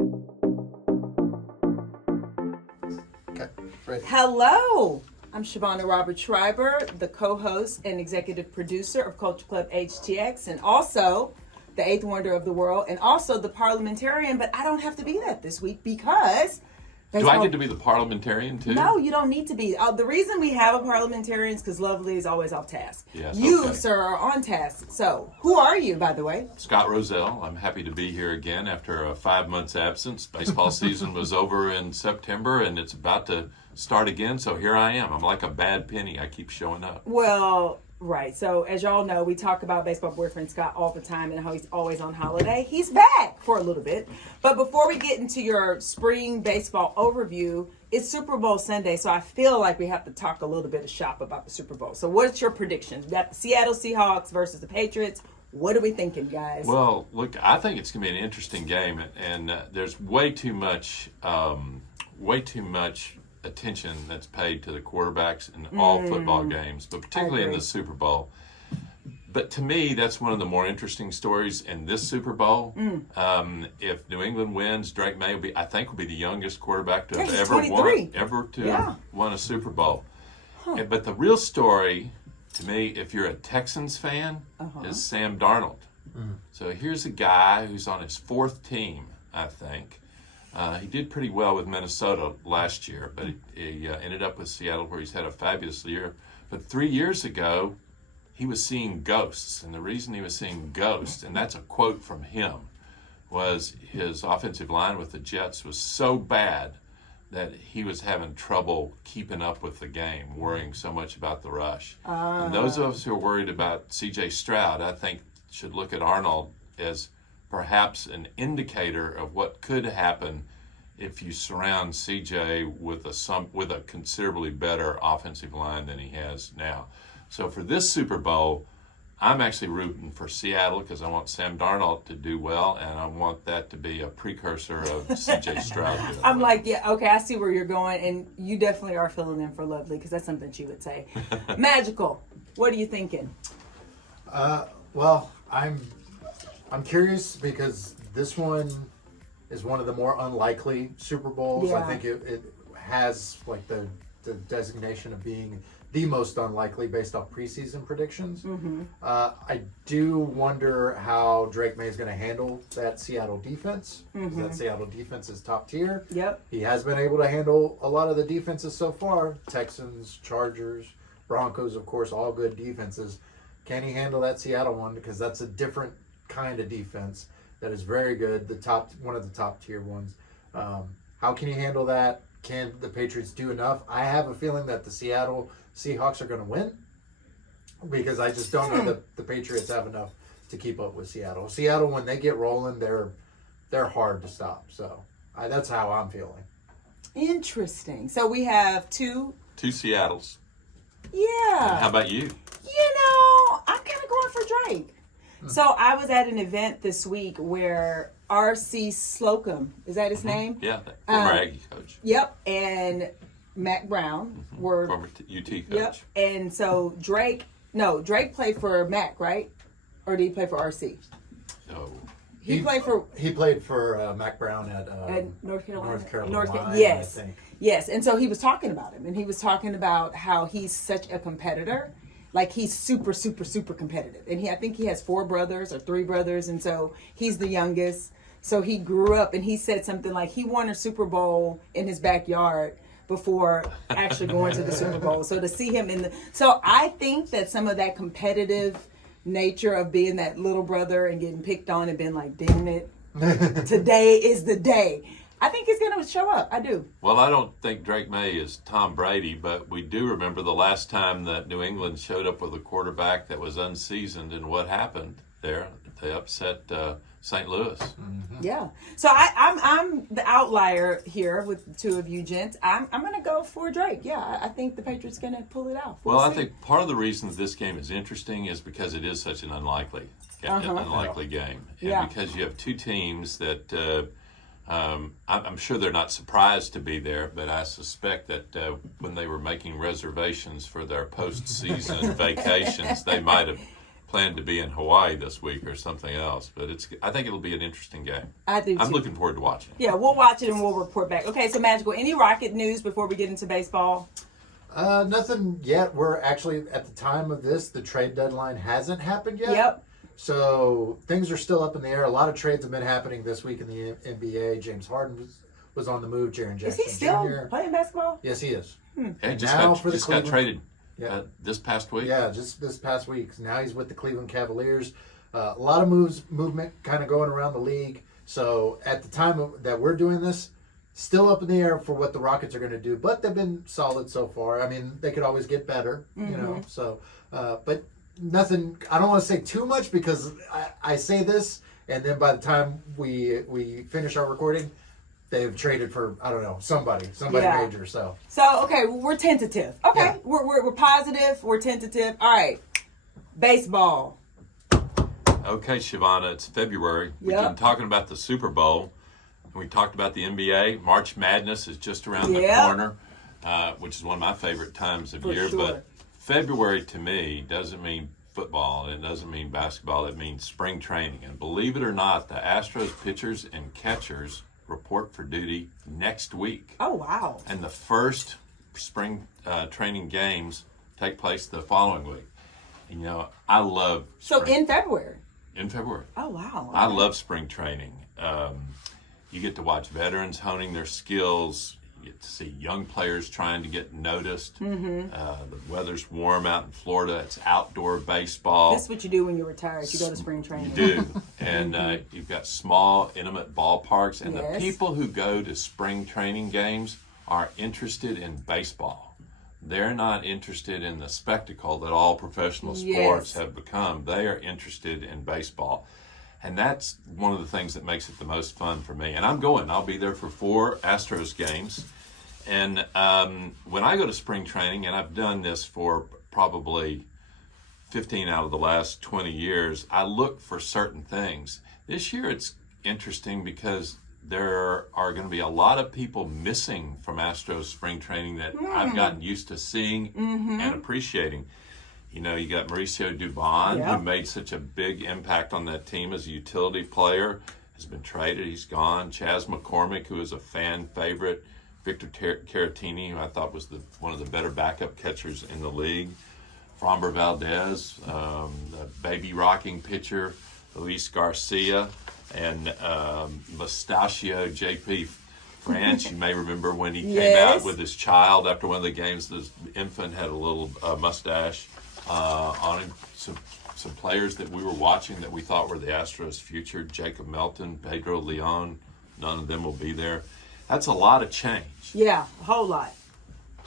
Okay, ready. Hello, I'm Shavonnah Schreiber, the co-host and executive producer of Culture Club HTX, and also the eighth wonder of the world, and also the parliamentarian, but I don't have to be that this week because... Do I get to be the parliamentarian too? No, you don't need to be. The reason we have a parliamentarian is because Lovely is always off task. Yes, you, okay. sir, are on task. So, who are you, by the way? Scott Rozzell. I'm happy to be here again after a 5 months absence. Baseball season was over in September and it's about to start again, so here I am. I'm like a bad penny. I keep showing up. Well, right. So, as y'all know, we talk about baseball boyfriend Scott all the time and how he's always on holiday. He's back for a little bit. But before we get into your spring baseball overview, it's Super Bowl Sunday, so I feel like we have to talk a little bit of shop about the Super Bowl. So what's your predictions? We got the Seattle Seahawks versus the Patriots. What are we thinking, guys? Well, look, I think it's going to be an interesting game, and there's way too much attention that's paid to the quarterbacks in all football games, but particularly in the Super Bowl. But to me, that's one of the more interesting stories in this Super Bowl. If New England wins, Drake May will be the youngest quarterback to have ever won a Super Bowl. But the real story, to me, if you're a Texans fan, is Sam Darnold. So here's a guy who's on his fourth team, I think. He did pretty well with Minnesota last year, but he ended up with Seattle where he's had a fabulous year. But 3 years ago, he was seeing ghosts. And the reason he was seeing ghosts, and that's a quote from him, was his offensive line with the Jets was so bad that he was having trouble keeping up with the game, worrying so much about the rush. And those of us who are worried about C.J. Stroud, I think, should look at Arnold as perhaps an indicator of what could happen if you surround C.J. with a considerably better offensive line than he has now. So for this Super Bowl, I'm actually rooting for Seattle because I want Sam Darnold to do well, and I want that to be a precursor of C.J. Stroud. I'm like, yeah, okay, I see where you're going, and you definitely are filling in for Lovely because that's something she would say. Magical, what are you thinking? Well, I'm curious because this one is one of the more unlikely Super Bowls. Yeah. I think it has like the designation of being the most unlikely based off preseason predictions. I do wonder how Drake May is going to handle that Seattle defense. That Seattle defense is top tier. Yep. He has been able to handle a lot of the defenses so far. Texans, Chargers, Broncos, of course, all good defenses. Can he handle that Seattle one? Because that's a different kind of defense that is very good. One of the top tier ones. How can he handle that? Can the Patriots do enough? I have a feeling that the Seattle Seahawks are going to win because I just don't know that the Patriots have enough to keep up with Seattle. Seattle, when they get rolling, they're hard to stop. So that's how I'm feeling. Interesting. So we have two Seattles. Yeah. And how about you? I'm kind of going for Drake. So I was at an event this week where R.C. Slocum, is that his name? Yeah, former Aggie coach. Yep, and Mac Brown were former UT coach. Yep, and so Drake played for Mac, right? Or did he play for R.C.? No. He played for Mac Brown at North Carolina. Yes. I think. Yes, and so he was talking about him, and he was talking about how he's such a competitor. Like, he's super, super, super competitive. And I think he has 4 brothers or 3 brothers, and so he's the youngest. So he grew up, and he said something like he won a Super Bowl in his backyard before actually going to the Super Bowl. So to see him so I think that some of that competitive nature of being that little brother and getting picked on and being like, damn it, today is the day. I think he's going to show up. I do. Well, I don't think Drake May is Tom Brady, but we do remember the last time that New England showed up with a quarterback that was unseasoned, and what happened there. They upset St. Louis. Yeah. So I'm the outlier here with the two of you gents. I'm going to go for Drake. Yeah, I think the Patriots going to pull it off. We'll see. I think part of the reason that this game is interesting is because it is such an unlikely game. And because you have two teams that I'm sure they're not surprised to be there, but I suspect that when they were making reservations for their postseason vacations, they might have plan to be in Hawaii this week or something else. But I think it'll be an interesting game. I do I'm too. looking forward to watching it. Yeah, we'll watch it and we'll report back. Okay, so Magical, any Rocket news before we get into baseball? Nothing yet. We're actually, at the time of this, the trade deadline hasn't happened yet. Yep. So things are still up in the air. A lot of trades have been happening this week in the NBA. James Harden was on the move. Jaren Jackson Is he still Jr. playing basketball? Yes, he is. Hey, just Now got, for the just got Cleveland- traded Yeah. this past week. Yeah, just this past week. Now he's with the Cleveland Cavaliers. A lot of movement kind of going around the league. So at the time that we're doing this, still up in the air for what the Rockets are going to do. But they've been solid so far. I mean, they could always get better, you know. So, but nothing. I don't want to say too much because I say this, and then by the time we finish our recording, they've traded for, I don't know, somebody Yeah. major. So Okay, we're tentative. Okay, Yeah. we're positive. We're tentative. All right, baseball. Okay, Shavonnah, it's February. We've Yep. been talking about the Super Bowl. And we talked about the NBA. March Madness is just around the Yep. corner, which is one of my favorite times of For year. sure. But February to me doesn't mean football. It doesn't mean basketball. It means spring training. And believe it or not, the Astros pitchers and catchers report for duty next week. Oh wow. And the first spring training games take place the following week. And, you know, I love So spring. in February. In February. Oh wow. I love spring training. You get to watch veterans honing their skills. You get to see young players trying to get noticed. The weather's warm out in Florida. It's outdoor baseball. This is what you do when you're retired. You go to spring training. You do. And you've got small, intimate ballparks. And the Yes. people who go to spring training games are interested in baseball. They're not interested in the spectacle that all professional sports Yes. have become. They are interested in baseball. And that's one of the things that makes it the most fun for me. And I'm going. I'll be there for 4 Astros games. And when I go to spring training, and I've done this for probably 15 out of the last 20 years, I look for certain things. This year it's interesting because there are going to be a lot of people missing from Astros spring training that I've gotten used to seeing and appreciating. You know, you got Mauricio Dubon, Yeah. who made such a big impact on that team as a utility player, has been traded. He's gone. Chas McCormick, who is a fan favorite. Victor Caratini, who I thought was one of the better backup catchers in the league. Framber Valdez, the baby rocking pitcher, Luis Garcia, and Mustachio J.P. France. You may remember when he came Yes. out with his child after one of the games. This infant had a little mustache on him. Some players that we were watching that we thought were the Astros' future: Jacob Melton, Pedro Leon. None of them will be there. That's a lot of change. Yeah, a whole lot.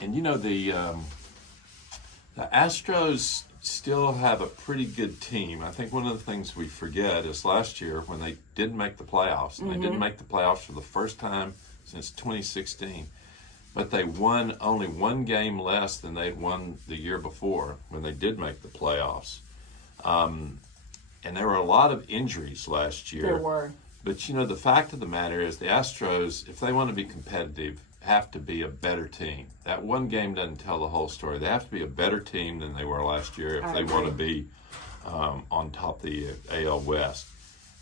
And you know the Astros still have a pretty good team. I think one of the things we forget is last year when they didn't make the playoffs, and they didn't make the playoffs for the first time since 2016, but they won only one game less than they'd won the year before when they did make the playoffs. And there were a lot of injuries last year. There were. But, you know, the fact of the matter is the Astros, if they want to be competitive, have to be a better team. That one game doesn't tell the whole story. They have to be a better team than they were last year if they want to be on top of the AL West.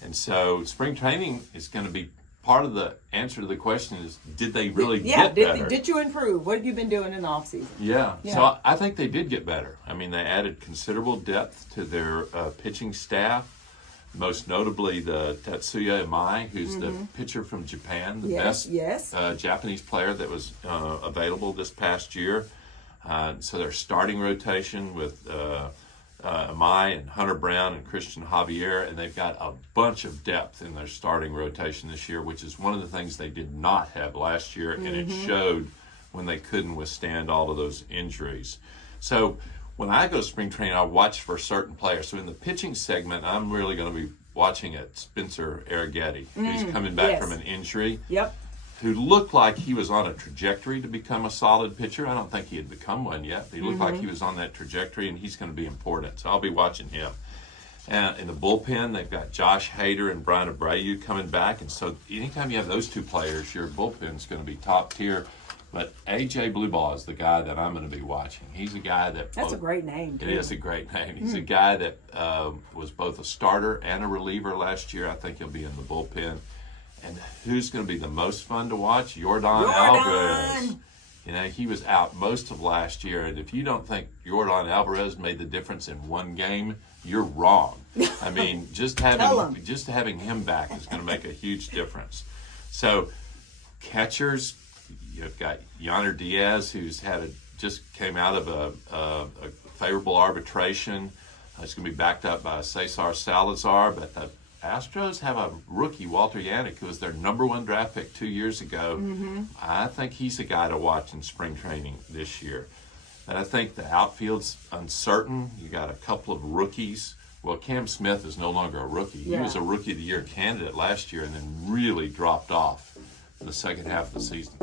And so spring training is going to be part of the answer to the question is, did they really get better? Did you improve? What have you been doing in the offseason? Yeah. Yeah. So I think they did get better. I mean, they added considerable depth to their pitching staff. Most notably, the Tatsuya Imai, who's the pitcher from Japan, the best Japanese player that was available this past year. So their starting rotation with Imai and Hunter Brown and Christian Javier, and they've got a bunch of depth in their starting rotation this year, which is one of the things they did not have last year, and it showed when they couldn't withstand all of those injuries. So when I go to spring training, I watch for certain players. So in the pitching segment, I'm really going to be watching at Spencer Arrighetti, who's coming back from an injury, who looked like he was on a trajectory to become a solid pitcher. I don't think he had become one yet, but he looked like he was on that trajectory, and he's going to be important. So I'll be watching him. And in the bullpen, they've got Josh Hader and Brian Abreu coming back. And so anytime you have those two players, your bullpen's going to be top tier. But A.J. Blueball is the guy that I'm going to be watching. He's a guy that... That's a great name, too. It is a great name. He's a guy that was both a starter and a reliever last year. I think he'll be in the bullpen. And who's going to be the most fun to watch? Jordan Alvarez. You know, he was out most of last year, and if you don't think Jordan Alvarez made the difference in one game, you're wrong. I mean, just having him back is going to make a huge difference. So, catchers, you've got Yonder Diaz, who's just came out of a favorable arbitration. He's going to be backed up by Cesar Salazar, but the Astros have a rookie, Walter Yannick, who was their #1 draft pick 2 years ago. I think he's a guy to watch in spring training this year. And I think the outfield's uncertain. You got a couple of rookies. Well, Cam Smith is no longer a rookie. He was a Rookie of the Year candidate last year and then really dropped off in the second half of the season.